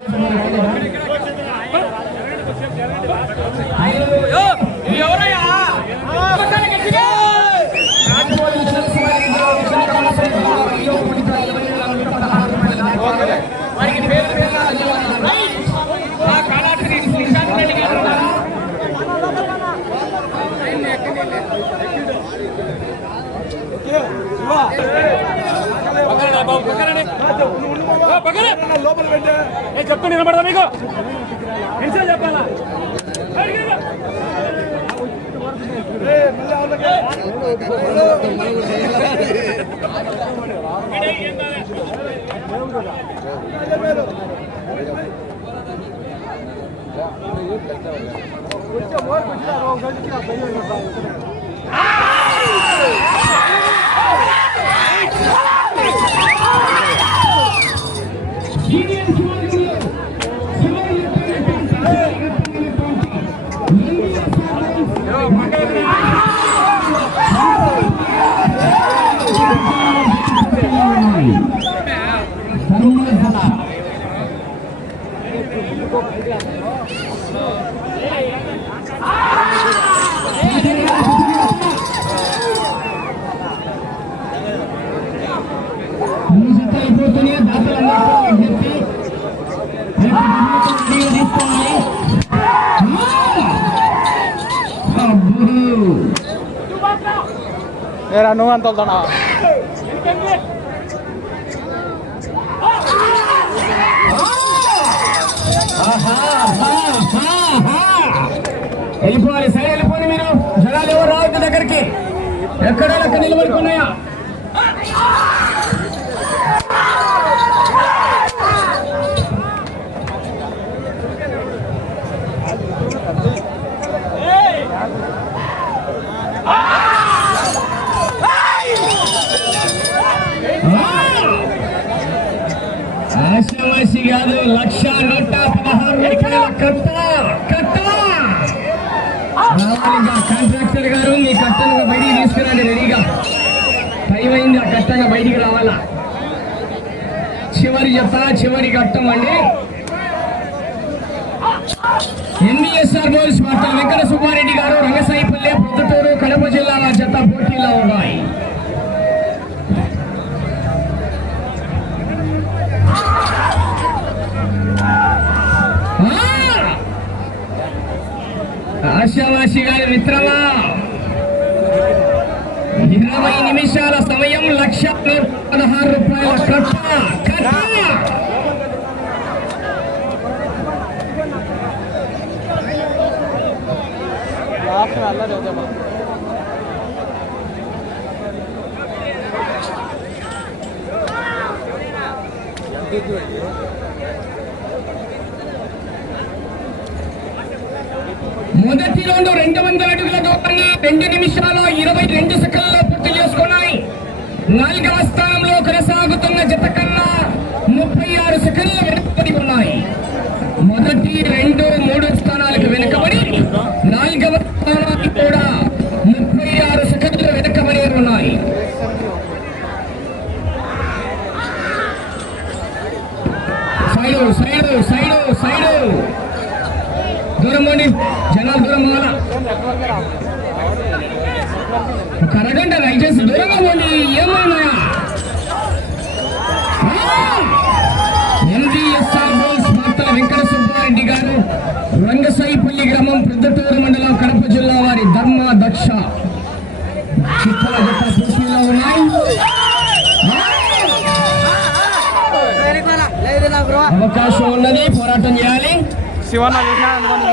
నేను చెప్తాను వినపడదా మీకు ఎన్సే చెప్పాలా అయిపోతున్నాయి ఏరా నువ్వు అంత వెళ్తానా ఆహా, వెళ్ళిపోవాలి సరే వెళ్ళిపోండి మీరు. జనాలు ఎవరు రావద్దు దగ్గరికి. ఎక్కడ లెక్క నిలబడుకున్నాయా ఆశావాసి కాదు లక్ష నూట పదహారు రూపాయల కట్ట కట్ట కాంట్రాక్టర్ గారు మీ కట్టను బయటికి తీసుకురండి రెడీగా టైం అయింది ఆ కట్టంగా బయటికి రావాలా చివరి జత చివరి ఘట్టం అండి ఎన్బిఎస్ఆర్ బోల్స్ మాస్టర్ వెంకట సుబ్బారెడ్డి గారు రంగసాయిపల్లె పొద్దుటూరు కడప జిల్లాల జత పోటీలో ఉన్నాయి. ఆశావాసి గారి మిత్రమా? ఇరవై నిమిషాల సమయం లక్ష పదహారు రూపాయల కట్ట కట్ట! లాస్ట్ వెళ్ళదు అదే మొదటి రౌండ్ రెండు వందల అడుగుల దూరంగా రెండు నిమిషాల ఇరవై రెండు సెకండ్లలో పూర్తి చేసుకున్నాయి. నాలుగవ స్థానంలో కొనసాగుతున్న జత దక్ష చిత్తాల జత పోటీలో ఉన్నాయి? అవకాశం ఉన్నది పోరాటం చేయాలి. శివన్న చూసినా అనుకోని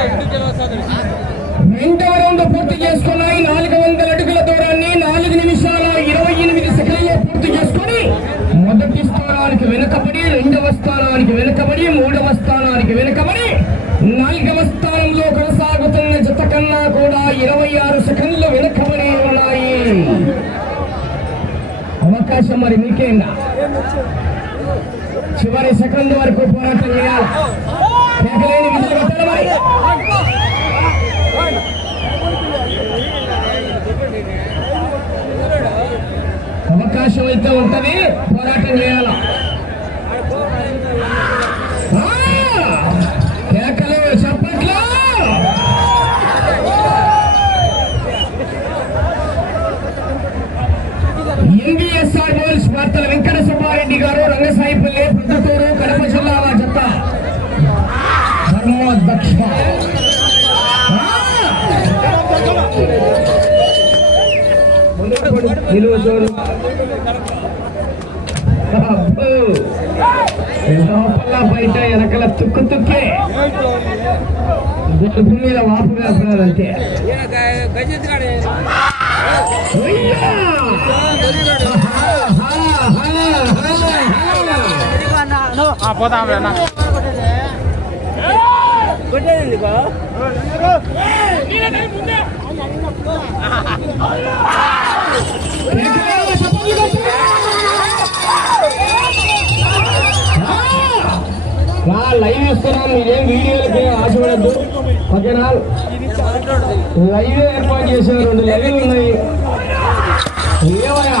అదే రెండవ రౌండ్ పూర్తి చేసుకున్నాయి. నాలుగు వందల అడుగుల దూరాన్ని నాలుగు నిమిషాల ఇరవై ఎనిమిది సెకండ్లలో పూర్తి చేసుకొని మొదటి స్థానానికి వెనుకబడి రెండవ స్థానానికి వెనుకబడి మూడవ స్థానానికి వెనుకబడి నాలుగవ స్థానంలో కొనసాగుతున్న జత కన్నా కూడా ఇరవై ఆరు సెకండ్లు వెనుకబడి ఉన్నాయి. అవకాశం మరి మీకేనా? చివరి సెకండ్ వరకు పోరాటం చేయాలి? అవకాశం అయితే ఉంటది పోరాటం చేయాల? ఆ! కేకలు చప్పట్లు! ఎంబీఎస్ఆర్ వార్తల వెంకట సుబ్బారెడ్డి గారు రంగసాయిపల్లి లోపల బయట వెనకల తుక్కు తుక్కే భూమి మీద వాపు వేస్తున్నారంతే అయ్యా! పోతాం కొట్టేదండి కేకలు, లైవ్ ఇస్తున్నాం మీరేం వీడియోలకి ఆశపడద్దు. ఓకేనా? లైవ్ ఏర్పాటు చేశారు రెండు లైవ్లు ఉన్నాయి. ఏమయ్యా?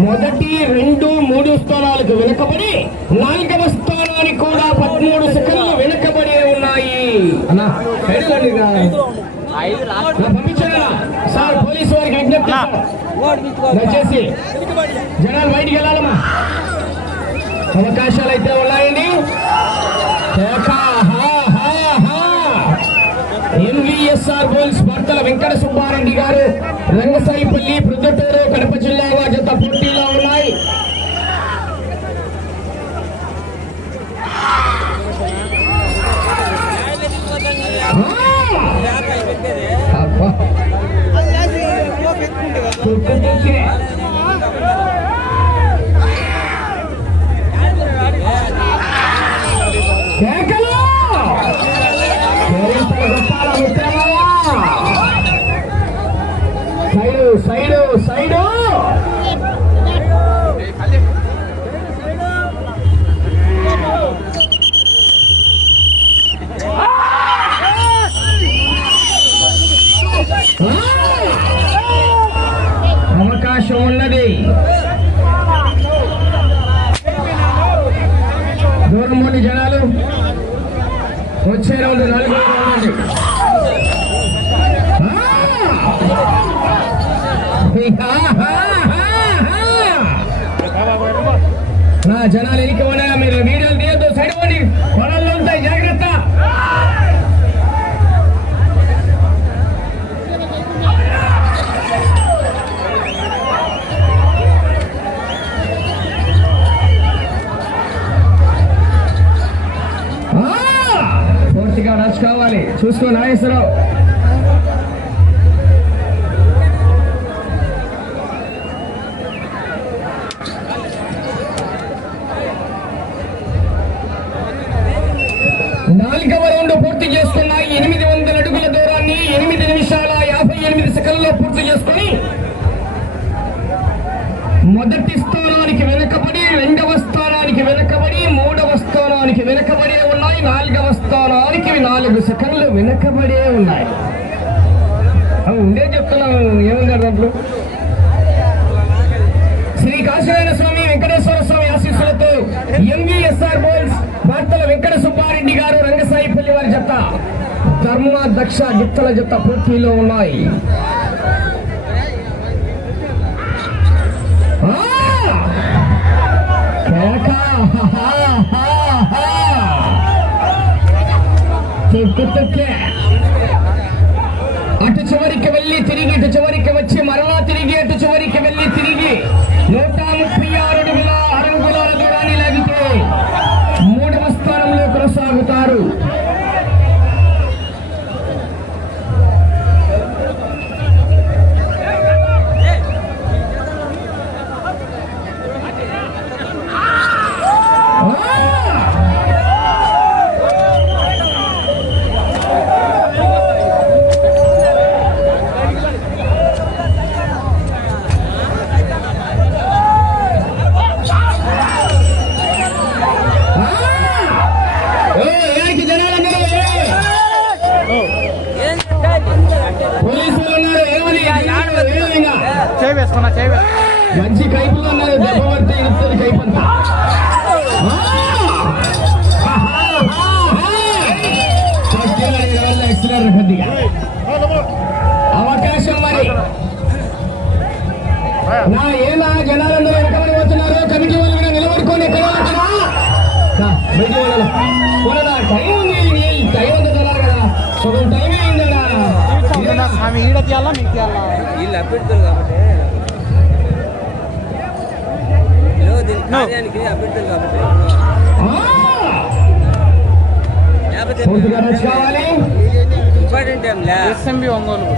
మొదటి రెండు మూడు స్థానాలకు వెనుకబడి నాలుగవ స్థానానికి కూడా పదమూడు సెకండ్లు వెనుకబడి ఉన్నాయి. అన్నా సార్ పోలీసు వారికి విజ్ఞప్తి. దయచేసి జనాలు బయటికి వెళ్ళాలమ్మా. అవకాశాలు అయితే ఉన్నాయండి. కేక, హా, హా, హా. ఎంవిఎస్ఆర్ గోల్స్ భర్తల వెంకట సుబ్బారెడ్డి గారు రంగసాయిపల్లి ప్రొద్దుటూరు కడప జిల్లా సైడ్ సైడ్. అవకాశం ఉన్నది. దూరంలోని జనాలు వచ్చే రౌండ్ నాలుగు జనాలు ఎనికి ఉన్నాయా మీరు వీడియోలు తీయద్దు సైడ్ పోండి కొనల్లో ఉంటాయి జాగ్రత్త పూర్తిగా రచ్ కావాలి. చూసుకో నాగేశ్వరరావు. ఎనిమిది పూర్తి చేసుకుని మొదటి స్థానానికి వెనకబడి రెండవ స్థానానికి వెనుకబడి మూడవ స్థానానికి వెనకబడే ఉన్నాయి. నాలుగవ స్థానానికి నాలుగు సెకండ్లు వెనకబడే ఉన్నాయి. ఓ, ఉండే చెప్తున్నాను. ఏమన్నారు దాంట్లో శ్రీ కాశీనారాయణ స్వామి వెంకటేశ్వర స్వామి ఆశీస్సులతో ఎంవీఎస్ఆర్ బోల్స్ వార్తల వెంకట సుబ్బారెడ్డి గారు రంగసాయిపల్లి వారి జత ధర్మ దక్ష గిత్తల జత పోటీలో ఉన్నాయి. అటు చివరికి వెళ్ళి తిరిగి ఇటు చివరికి వచ్చి మరలా తిరిగి కాబట్టి. లో దీని కార్యానికి అభ్యర్థులు కాబట్టి. లేకపోతే పూర్తిగా రష్ కావాలి. ఇంపార్టెంట్ ఏం లే. S M B Ongole.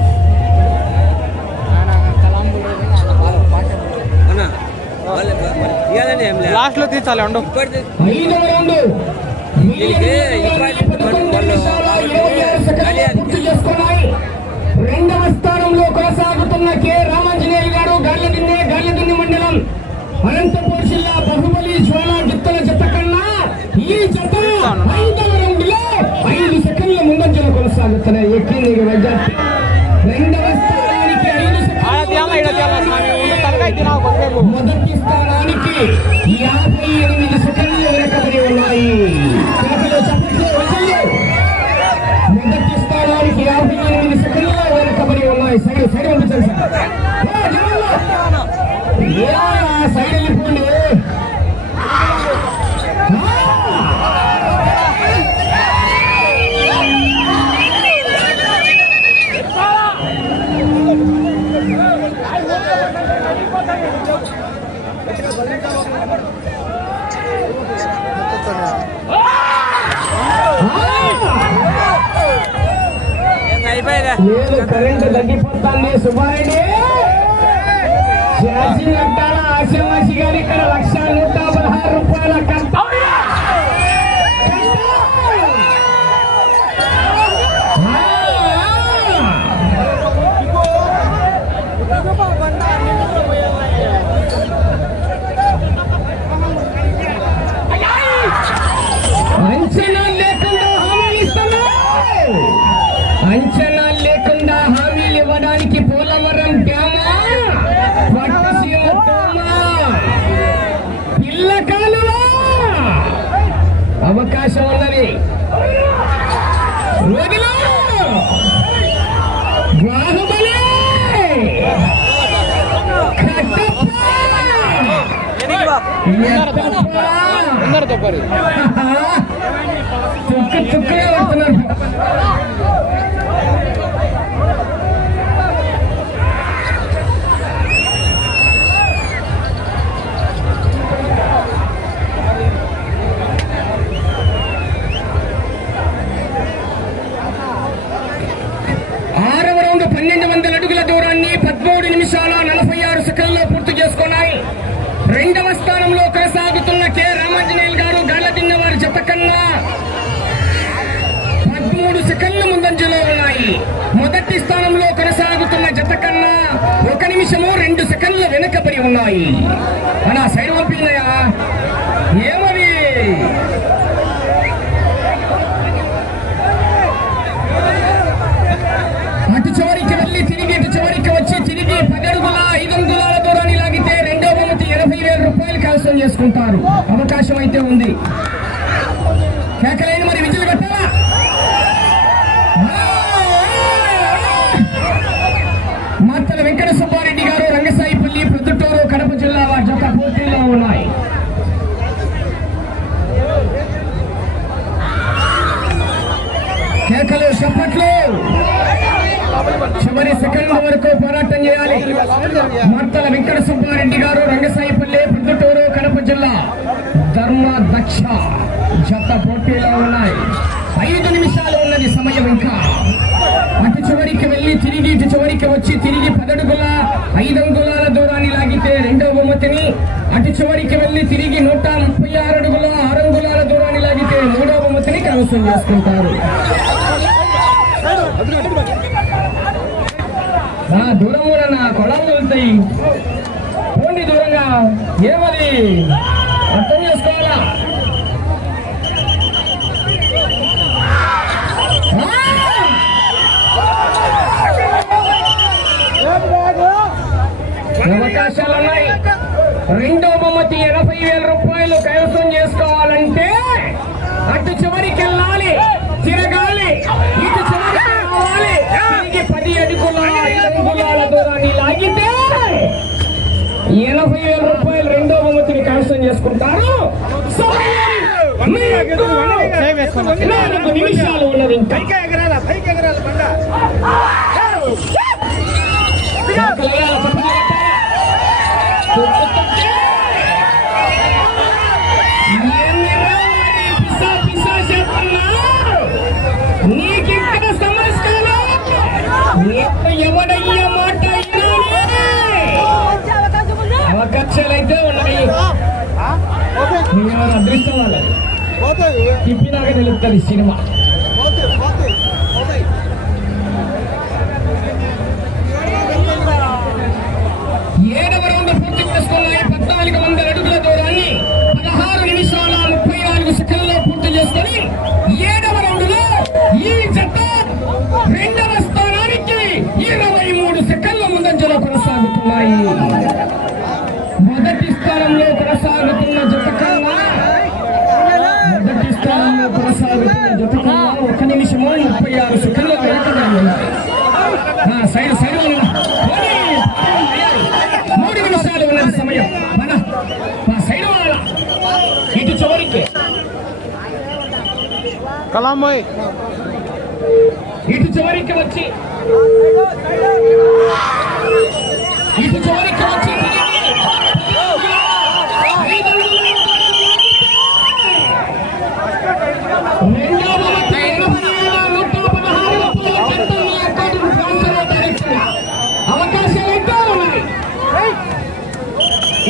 లాస్ట్లో తీర్చాలి ఉండు. రెండవ స్థానంలో కొనసాగుతున్న కె రామాంజనేయులు గారు గర్లదిన్నె గర్లదిన్నె మండలం అనంతపూర్ జిల్లా బహుబలి జ్వాల గిత్తల జత కన్నా ఈ జత ఐదవ రౌండ్లో ఐదు సెకండ్ల ముందంజలో కొనసాగుతున్నాయి ఎక్కింది రెండవ స్థానానికి ఐదు ఆడ మొదటి స్థానానికి యాభై ఎనిమిది సెకండ్లు వెనకబడి ఉన్నాయి. మొదటి స్థానానికి యాభై ఎనిమిది సెకండ్లు వెనకబడి ఉన్నాయి. సైడ్ సైడ్ పంపించండి సార్. సైడ్ వెళ్ళిపోండి. లేదు కరెంట్ తగ్గిపోతుంది. సుబ్బారెడ్డి! చేసి కట్టాల ఆశమాసి గారి ఇక్కడ లక్ష నూట పదహారు రూపాయల కట్ట చుక్కు చుక్కులే పడుతున్నారు అటు చివరికి వెళ్ళి తిరిగి ఇటు చివరికి వచ్చి తిరిగి పది ఐదు అంగుళాల దూరాన్ని లాగితే రెండో బహుమతి ఎనభై వేల రూపాయలు కైవసం చేసుకుంటారు. అవకాశం అయితే ఉంది. కేకలే చివరి సెకండ్ వరకు పోరాటం చేయాలి. మార్తల వెంకట సుబ్బారెడ్డి గారు రంగసాయిపల్లి ప్రొద్దుటూరు కడప జిల్లా ధర్మ దక్ష జత పోటీలో ఉన్నాయి. ఐదు నిమిషాలు ఉన్నది సమయం ఇంకా. అటు చివరికి వెళ్ళి తిరిగి ఇటు చివరికి వచ్చి తిరిగి పదడుగుల ఐదు అంగుళాల దూరాన్ని లాగితే రెండవ బహుమతిని. అటు చివరికి వెళ్ళి తిరిగి నూట ముప్పై ఆరు అడుగుల ఆరు అంగుళాల దూరాన్ని లాగితే మూడవ బహుమతిని కైవసం చేసుకుంటారు. నా దూరం కూడా నా కొడాలు వెళ్తాయి పోండి దూరంగా. ఏమది? అర్థం చేసుకోవాలా? అవకాశాలు ఉన్నాయి రెండో బొమ్మతి ఎనభై వేల రూపాయలు కైవసం చేసుకోవాలంటే అటు చివరికి వెళ్ళాలి తిరగాలి ఇటు చివరికి రావాలి తిరిగి పది అడుగుల ఐదు అంగుళాల దూరాన్ని లాగితే ఎనభై వేల రూపాయలు రెండో బొమ్మతిని కైవసం చేసుకుంటారు నిమిషాలు ఉన్నది? నీకిక్కడ సమస్యలు? ఎవడయ్య ടിപ്പിനാകെ നിലത്തലി സിനിമ కలాంబాయ్. ఇటు చివరికి వచ్చి ఇటు చివరికి వచ్చి రెండవ మొదటి ఎనభై ఏడు నూట పదహారు రూపాయల పంతొమ్మిది అకౌంట్ ట్రాన్స్ఫర్ డైరెక్షన్ అవకాశాలు ఎంతో ఉన్నాయి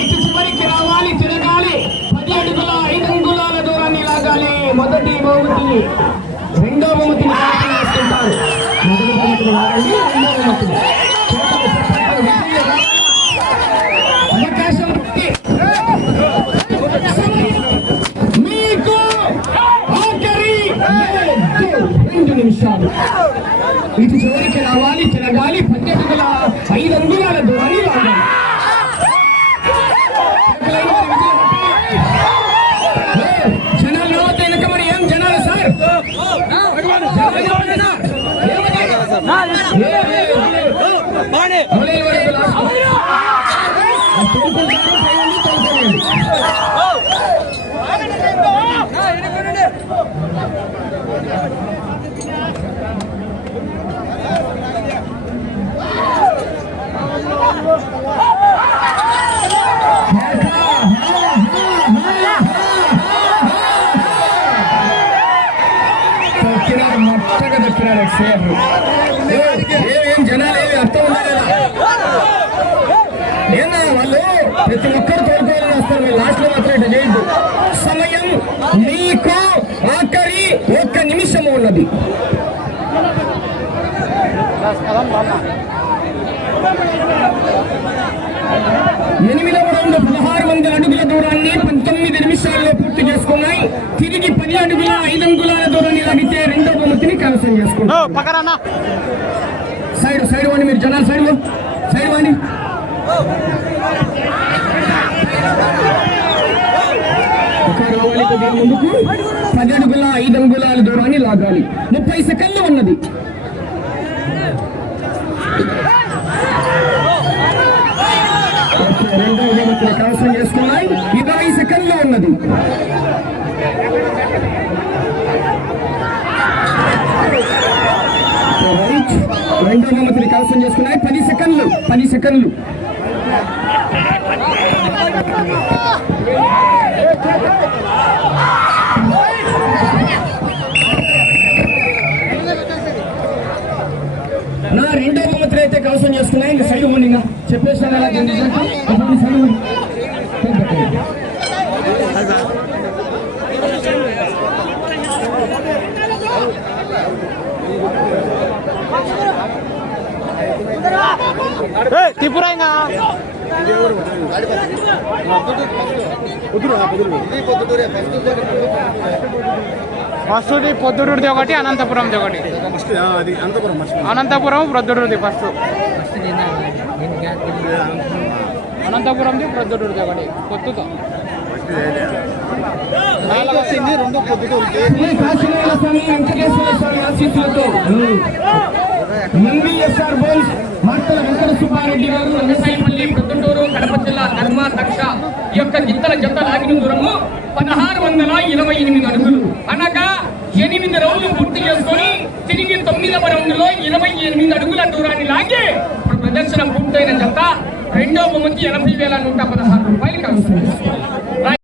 ఇటు చివరికి రావాలి తిరగాలి పది అడుగుల ఐదు అంగుళాల దూరాన్ని లాగాలి మొదటి బహుమతిని రెండో బహుమతిని కైవసం మొదటి బహుమతిని వాడండి రెండో బహుమతిని అవకాశం మీకు రెండు నిమిషాలు. ఇటు చివరికి రావాలి తిరగాలి పన్నెండు అడుగుల ఐదు అంగుళాల దూరం. ఉన్నది ఎనిమిదవ రౌండ్ పదహారు వందల అడుగుల దూరాన్ని పంతొమ్మిది నిమిషాల్లో పూర్తి చేసుకున్నాయి. తిరిగి పది అడుగుల ఐదు అంగుళాల దూరాన్ని లాగితే రెండో బహుమతిని కైవసం పక్కరానా సైడ్ సైడ్ వాడి మీరు జనాలు సైడ్ సైడ్ వాడి దూరాన్ని కొద్దిగా ముందుకు పది అడుగుల ఐదు అంగుళాల దూరాన్ని లాగాలి. ముప్పై సెకండ్లు ఉన్నది. రెండో విడమతులు కవసం చేసుకున్నాయి. ఇరవై సెకండ్లు ఉన్నది. రెండో బహుమతిని కవసం చేసుకున్నాయి. పది సెకండ్లు పది సెకండ్లు నా రెండో కవసం చేసుకున్నాయి ఇంకా సైడ్ పోండి ఇంకా. చెప్పేసాను అలా కింద చేసి. ఇప్పుడు ఫస్ట్ పొద్దుటూరుది ఒకటి అనంతపురంది ఒకటి. అనంతపురం ప్రొద్దుటూరుది ఫస్ట్. అనంతపురంది ప్రొద్దుటూరుది ఒకటి. రెండు వెంకటేశ్వర స్వామి ఆశీస్సులతో. ఎంబీఎస్ఆర్ బోల్స్. మార్తల వెంకట సుబ్బారెడ్డి గారు రంగసాయిపల్లి ప్రొద్దుటూరు కడప జిల్లా ధర్మాధ్యక్ష ఈ యొక్క గిత్తల జత లాగిన దూరము పదహారు వందల ఇరవై ఎనిమిది అడుగులు. అనగా ఎనిమిది రౌండ్లు పూర్తి చేసుకొని తిరిగి తొమ్మిదవ రౌండ్లో ఇరవై ఎనిమిది అడుగుల దూరాన్ని లాగి ఇప్పుడు ప్రదర్శన పూర్తయిన జత రెండో బొమ్మకి ఎనభై వేల నూట పదహారు రూపాయలు కలుస్తుంది